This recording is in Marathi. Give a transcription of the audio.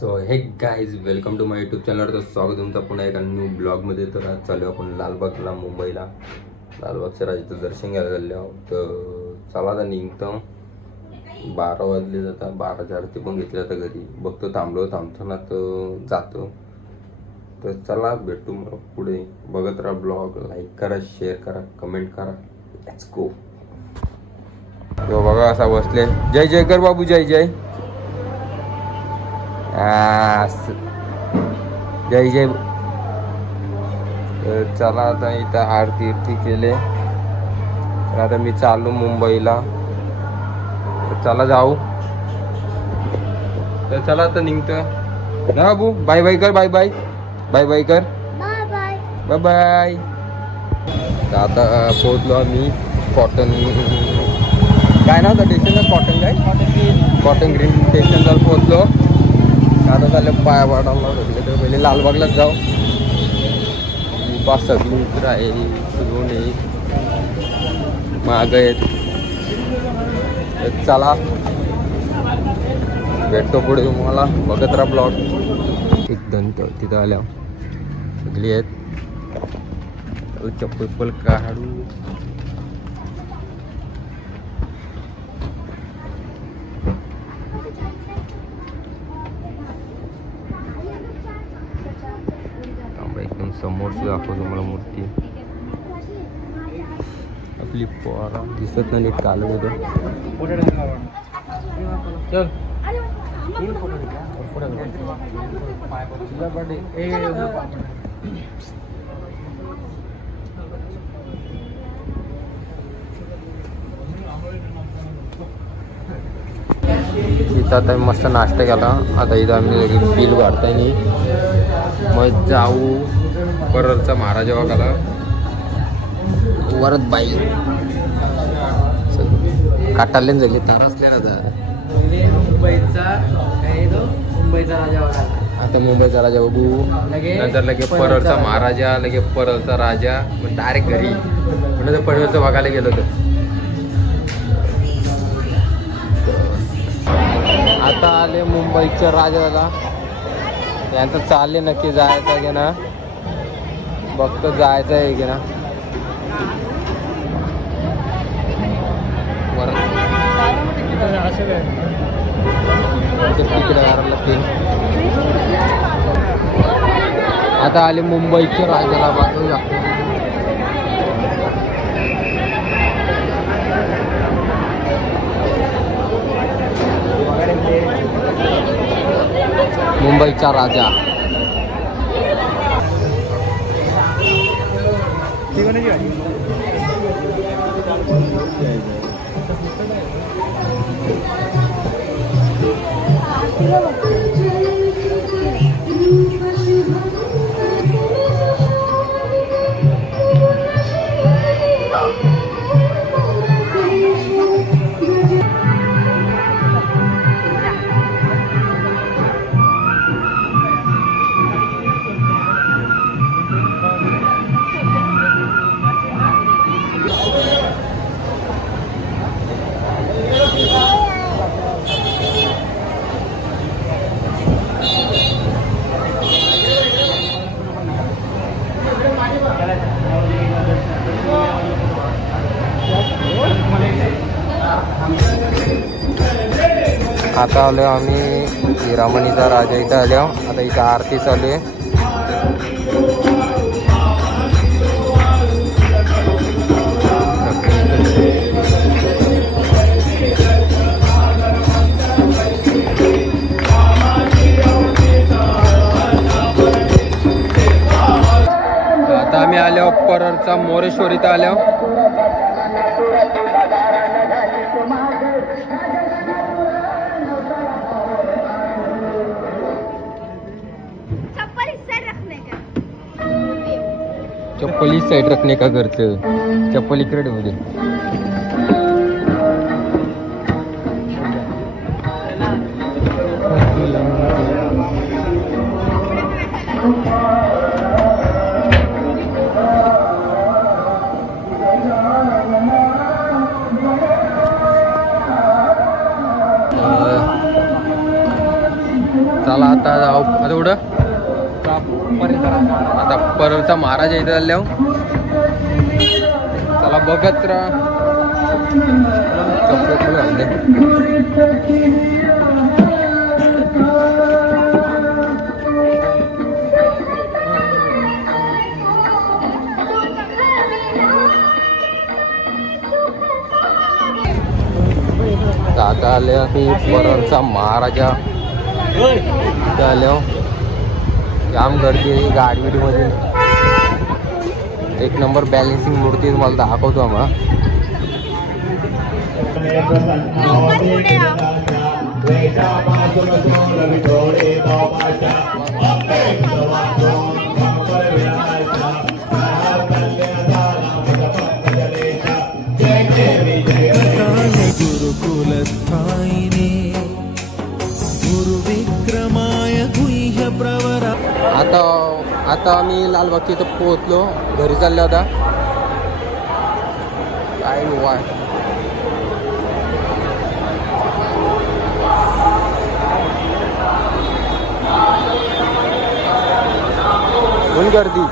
So hey guys welcome to my YouTube channel. तर स्वागत तुमचं पुन्हा एका न्यू ब्लॉगमध्ये. तर आज चालू आपण लालबागला, मुंबईला लालबागच्या राजाचं दर्शन घ्यायला चालले आहोत. तर चला आता निघतो. 12 वाजले जातात. 12च्या आरती पण घेतली जातं घरी. बघतो थांबतो ना तर जातो. तर चला भेटू मग पुढे. बघत राहा ब्लॉग. लाईक करा, शेअर करा, कमेंट करा. Let's go. तो बघा असा बसले. जय जय कर बाबू, जय जय. जय जय. चला आता इथं आरती केले. आता मी चालू मुंबईला. चला जाऊ. तर चला आता निघतो ना बाबू. बाय बाय कर. Bye bye. बाय बाय कर. Bye bye. आता पोहोचलो आम्ही कॉटन. काय नाव स्टेशनला? कॉटन काय? कॉटन ग्रीन स्टेशनला पोहोचलो. आता झालं पाया पाडायला भेटले. तर पहिले लालबागलाच जाऊ. पाच सगळी मित्र आहे. दोन आहे माग आहेत. चला भेटतो पुढे तुम्हाला. बघत राहा ब्लॉग. एक दंत तिथं आल्या सगळी आहेत. चप्पल काढू. एकदम समोरची दाखवतो तुम्हाला मूर्ती. आपली पोरा दिसत नाही नीट. काल होतं. इथं आता मस्त नाश्ता केला. आता इथं आम्ही बिल काढताय नाही. मग जाऊ परळचा महाराजा बघायला. वरद बाई काटाले झाले तार असले ना. आता मुंबईचा राजा बघू. नंतर लगे परळचा महाराजा, लगे परळचा राजा. मग डायरेक्ट घरी म्हणून परळचं बघायला गेलो. तर आता आले मुंबईच्या राजाला. यांचं चालले नक्की जायचं आहे की ना. बघतो जायचं आहे की ना. तिकडे आता आले मुंबईच्या राजाला. बघूया मुंबईचा राजा. आता आलो आम्ही हिरामणीचा राजा इथं आलो. आता इथं आरती चालू आहे. आता आम्ही आलो परळचा मोरेश्वर इथं आलो. चप्पल इस साइड रखने का करते. चप्पल इकडे ठेवू दे. चला आता जाऊ आता कुठं आता परळचा महाराज इथे आल्यावर चला बघत राहा. आता आले की परळचा महाराजा आल्या जाम गर्दी आहे गाडी मध्ये. एक नंबर बॅलेन्सिंग मूर्ती तुम्हाला दाखवतो आम्हाला. आता आम्ही लालबागच्या इथं पोहोचलो. घरी चाललो आता. काय वाय फुल गर्दी.